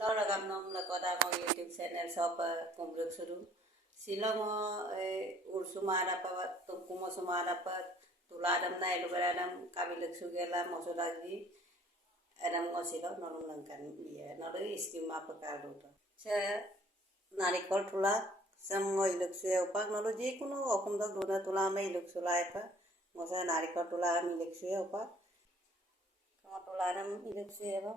Hello rakam nom lakoda mo YouTube channel shop kumbruk suru. Silong ursumara pa tukumo sumara pa tuladam na eluberadam kabilek sugela mosodagi adam ngosilo nolong langkan biya nolong iskim apa kaldo to. Se narikol tula sam ngoilek suya upak nolong je kuno okum dog dona tula me ilek sulai pa ngosa narikol tula milek suya upak kama tuladam ilek suya pa.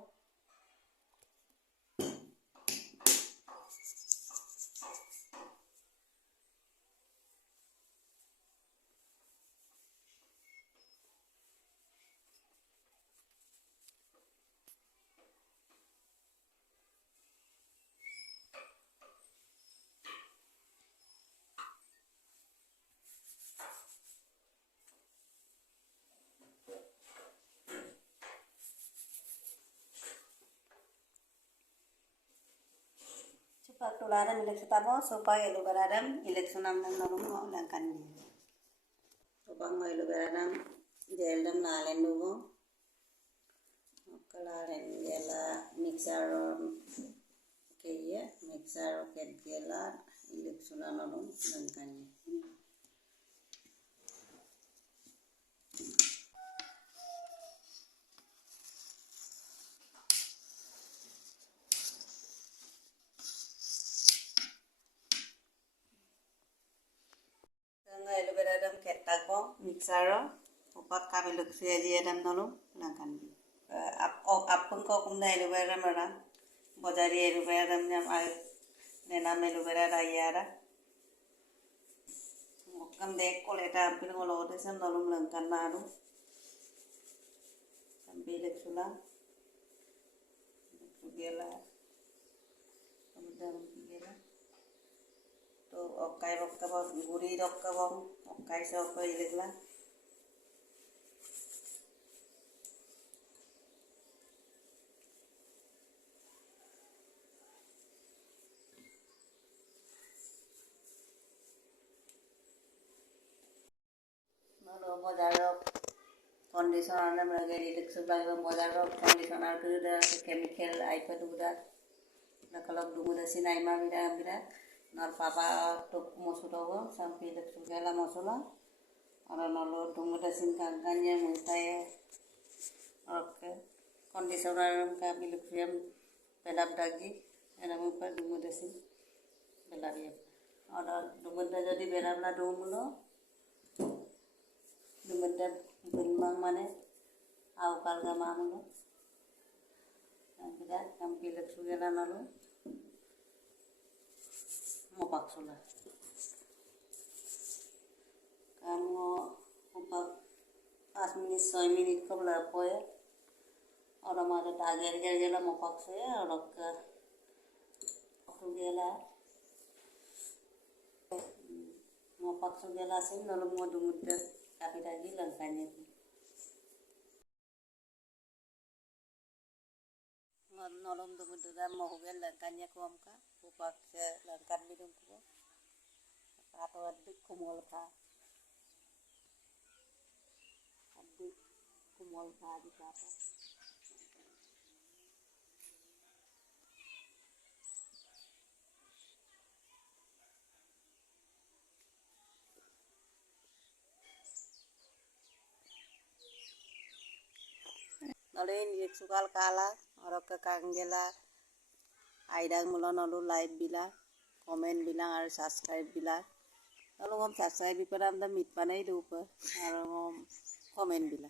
Tuladam ilek sutamo supaya eluberadam ilek sunam nam nolong mo langkan biya. Upang mo eluberadam jeldam nalen dugo. Kalaren jela mixer kaya mixer ket jela ilek sunam nolong langkan. Eluberadam ketak bo mixer upak kabilek suya je adam nolong langkan biya. Apung ko kumda eluberadam ara bojari eluberadam jam ay nenam eluberadam ayara. Mukam dek koleta ampil ngolote sam nolong langkan naru. Sampai ilek sula sugela kemudian sugela to okai rokka bo guri rokka bo okai sopo ilek la nolo bojaro conditioner na mga ilek sula bojaro conditioner kuda chemical aipa duda nakalog dumuda sinaima bida nor papa tok mosudogo sampai ilek sugela mosula ora nolo dumuda sin kangkanya mustaya oke conditioner ka bilek suyam pelap dagi era mupa dumuda sin belariya ora dumuda jadi berabla dumulo dumuda bilmang mane au kalga mamulo bida sampai ilek sugela nolo mopak sula kamu mopak 5 menit 6 menit ko bela poya orang ada tager jela mopak saya orang ke sugela mopak sugela sin nolong mo dumudda tapi lagi langkanya nolong dumudda mo hugel langkanya ko amka upak se langkan bidung ko atau adik kumol ka di kata nolin ilek sukal kala orok ke kanggela aidang mulo nolu like bila comment bilang ar subscribe bila nolu ngom subscribe biparam da mit panai dupa ar ngom comment bila